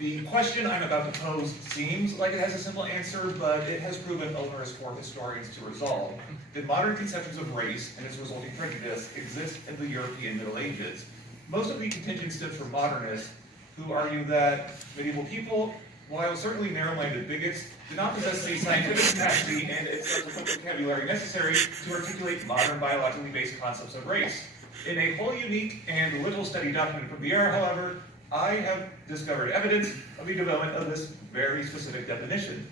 The question I'm about to pose seems like it has a simple answer, but it has proven onerous for historians to resolve. Did modern conceptions of race and its resulting prejudice exist in the European Middle Ages? Most of the contention stems from modernists who argue that medieval people, while certainly narrow-minded bigots, did not possess the scientific capacity and its subsequent vocabulary necessary to articulate modern biologically based concepts of race. In a wholly unique and little studied document from the era, however, I have discovered evidence of the development of this very specific definition.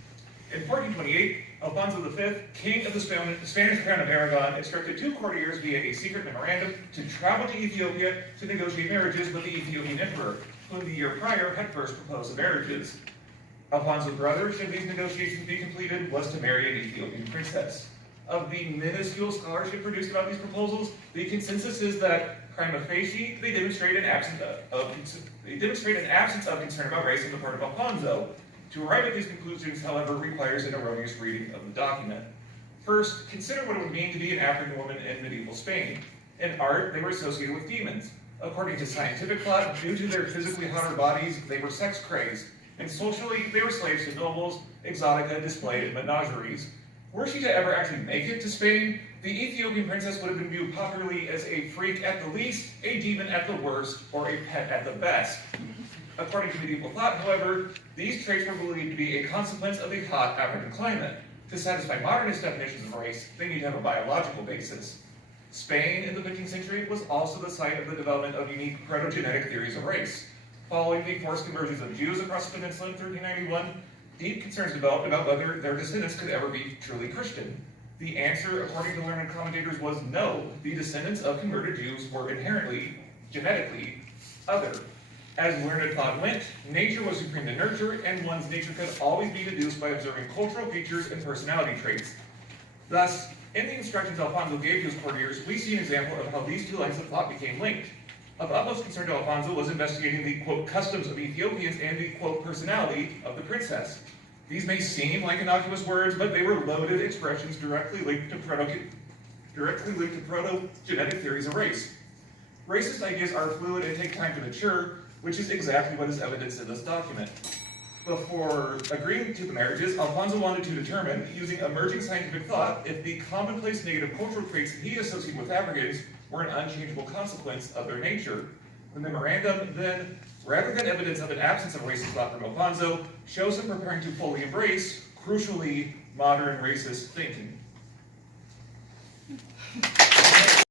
In 1428, Alfonso V, king of the Spanish crown of Aragon, instructed 2 courtiers via a secret memorandum to travel to Ethiopia to negotiate marriages with the Ethiopian emperor, whom the year prior had first proposed the marriages. Alfonso's brother, should these negotiations be completed, was to marry an Ethiopian princess. Of the minuscule scholarship produced about these proposals, the consensus is that prima facie they demonstrate an absence of concern about race on the part of Alfonso. To arrive at these conclusions, however, requires an erroneous reading of the document. First, consider what it would mean to be an African woman in medieval Spain. In art, they were associated with demons. According to scientific thought, due to their physically hotter bodies, they were sex-crazed. And socially, they were slaves to nobles, exotica displayed in menageries. Were she to ever actually make it to Spain, the Ethiopian princess would have been viewed popularly as a freak at the least, a demon at the worst, or a pet at the best. According to medieval thought, however, these traits were believed to be a consequence of a hot African climate. To satisfy modernist definitions of race, they need to have a biological basis. Spain in the 15th century was also the site of the development of unique protogenetic theories of race. Following the forced conversions of Jews across the peninsula in 1391, deep concerns developed about whether their descendants could ever be truly Christian. The answer, according to learned commentators, was no. The descendants of converted Jews were inherently, genetically, other. As learned thought went, nature was supreme to nurture, and one's nature could always be deduced by observing cultural features and personality traits. Thus, in the instructions Alfonso gave to his courtiers, we see an example of how these 2 lines of thought became linked. Of utmost concern to Alfonso was investigating the, quote, customs of Ethiopians and the, quote, personality of the princess. These may seem like innocuous words, but they were loaded expressions directly linked to proto-genetic theories of race. Racist ideas are fluid and take time to mature, which is exactly what is evidenced in this document. Before agreeing to the marriages, Alfonso wanted to determine, using emerging scientific thought, if the commonplace negative cultural traits he associated with Africans were an unchangeable consequence of their nature. The memorandum, then, rather than evidence of an absence of racist thought from Alfonso, shows him preparing to fully embrace, crucially, modern racist thinking.